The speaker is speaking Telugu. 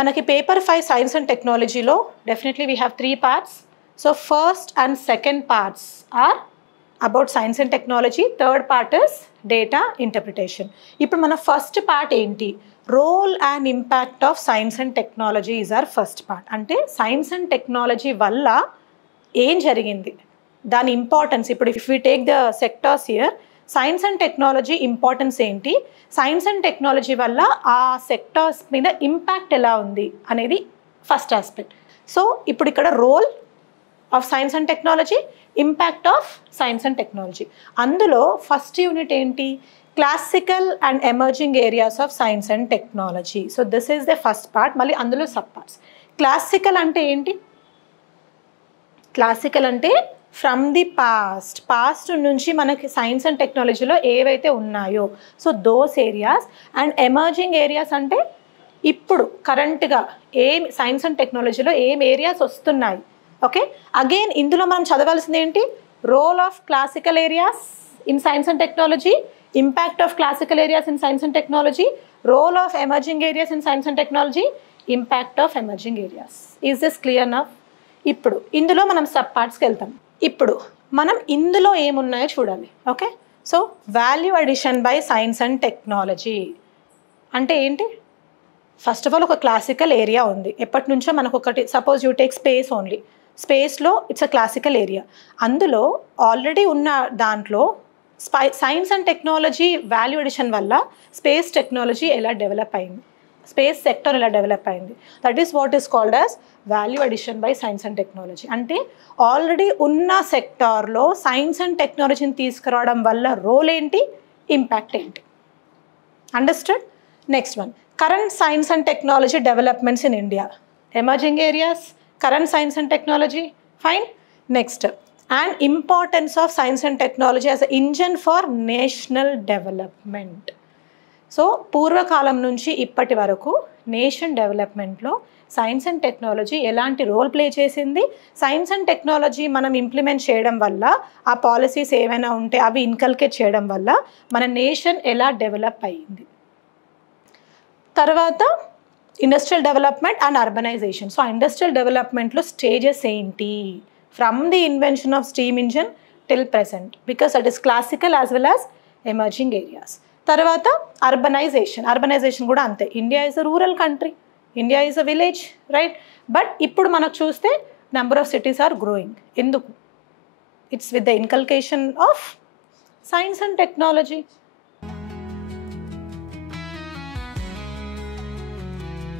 మనకి పేపర్ 5 సైన్స్ అండ్ టెక్నాలజీలో definitely we have 3 parts. So first and second parts are about science and technology, third part is data interpretation. ఇప్పుడు మన ఫస్ట్ పార్ట్ ఏంటి? Role and impact of science and technology is our first part. అంటే సైన్స్ అండ్ టెక్నాలజీ వల్ల ఏం జరిగింది, దాని ఇంపార్టెన్స్. ఇప్పుడు if you take the sectors here, science and technology importance ఏంటి, సైన్స్ అండ్ టెక్నాలజీ వల్ల ఆ సెక్టార్స్ మీద ఇంపాక్ట్ ఎలా ఉంది అనేది ఫస్ట్ ఆస్పెక్ట్. సో ఇప్పుడు ఇక్కడ role of science and technology, impact of science and technology. అందులో ఫస్ట్ యూనిట్ ఏంటి? Classical and emerging areas of science and technology. So this is the first part. మళ్ళీ అందులో సబ్ పార్ట్స్. క్లాసికల్ అంటే ఏంటి? క్లాసికల్ అంటే ఫ్రమ్ ది పాస్ట్ నుంచి మనకి సైన్స్ అండ్ టెక్నాలజీలో ఏవైతే ఉన్నాయో, so those areas. And emerging areas అంటే ఇప్పుడు కరెంట్గా ఏం సైన్స్ అండ్ టెక్నాలజీలో ఏం ఏరియాస్ వస్తున్నాయి. ఓకే, అగైన్ ఇందులో మనం చదవాల్సింది ఏంటి? Role of classical areas in science and technology, impact of classical areas in science and technology, role of emerging areas in science and technology, impact of emerging areas. Is this clear now? ఇప్పుడు ఇందులో మనం సబ్ పార్ట్స్కి వెళ్తాం. ఇప్పుడు మనం ఇందులో ఏమున్నాయో చూడాలి. Okay, so value addition by science and technology అంటే ఏంటి? ఫస్ట్ ఆఫ్ ఆల్ ఒక క్లాసికల్ ఏరియా ఉంది. ఎప్పటి నుంచో మనకు ఒకటి, suppose you take space only. స్పేస్లో ఇట్స్ అ క్లాసికల్ ఏరియా. అందులో ఆల్రెడీ ఉన్న దాంట్లో science and technology value addition వల్ల స్పేస్ టెక్నాలజీ ఎలా డెవలప్ అయింది, స్పేస్ సెక్టర్ ఎలా డెవలప్ అయింది, that is what is called as value addition by science and technology. అంటే ఆల్రెడీ ఉన్న సెక్టార్లో సైన్స్ అండ్ టెక్నాలజీని తీసుకురావడం వల్ల రోల్ ఏంటి, ఇంపాక్ట్ ఏంటి. Understood? Next one, current science and technology developments in India. Emerging areas, current science and technology, fine. Next, and importance of science and technology as a engine for national development. So పూర్వకాలం నుంచి ఇప్పటి వరకు నేషన్ డెవలప్మెంట్లో సైన్స్ అండ్ టెక్నాలజీ ఎలాంటి రోల్ ప్లే చేసింది, సైన్స్ అండ్ టెక్నాలజీ మనం ఇంప్లిమెంట్ చేయడం వల్ల, ఆ పాలసీస్ ఏమైనా ఉంటే అవి ఇన్కల్కేట్ చేయడం వల్ల మన నేషన్ ఎలా డెవలప్ అయ్యింది. తర్వాత industrial development and urbanization. So industrial డెవలప్మెంట్లో స్టేజెస్ ఏంటి, from the invention of steam engine till present, because that is classical as well as emerging areas. తర్వాత అర్బనైజేషన్ కూడా అంతే. India is a rural country, India is a village, right? But ఇప్పుడు మనకు చూస్తే number of cities are growing. ఎందుకు? It's with the inculcation of science and technology.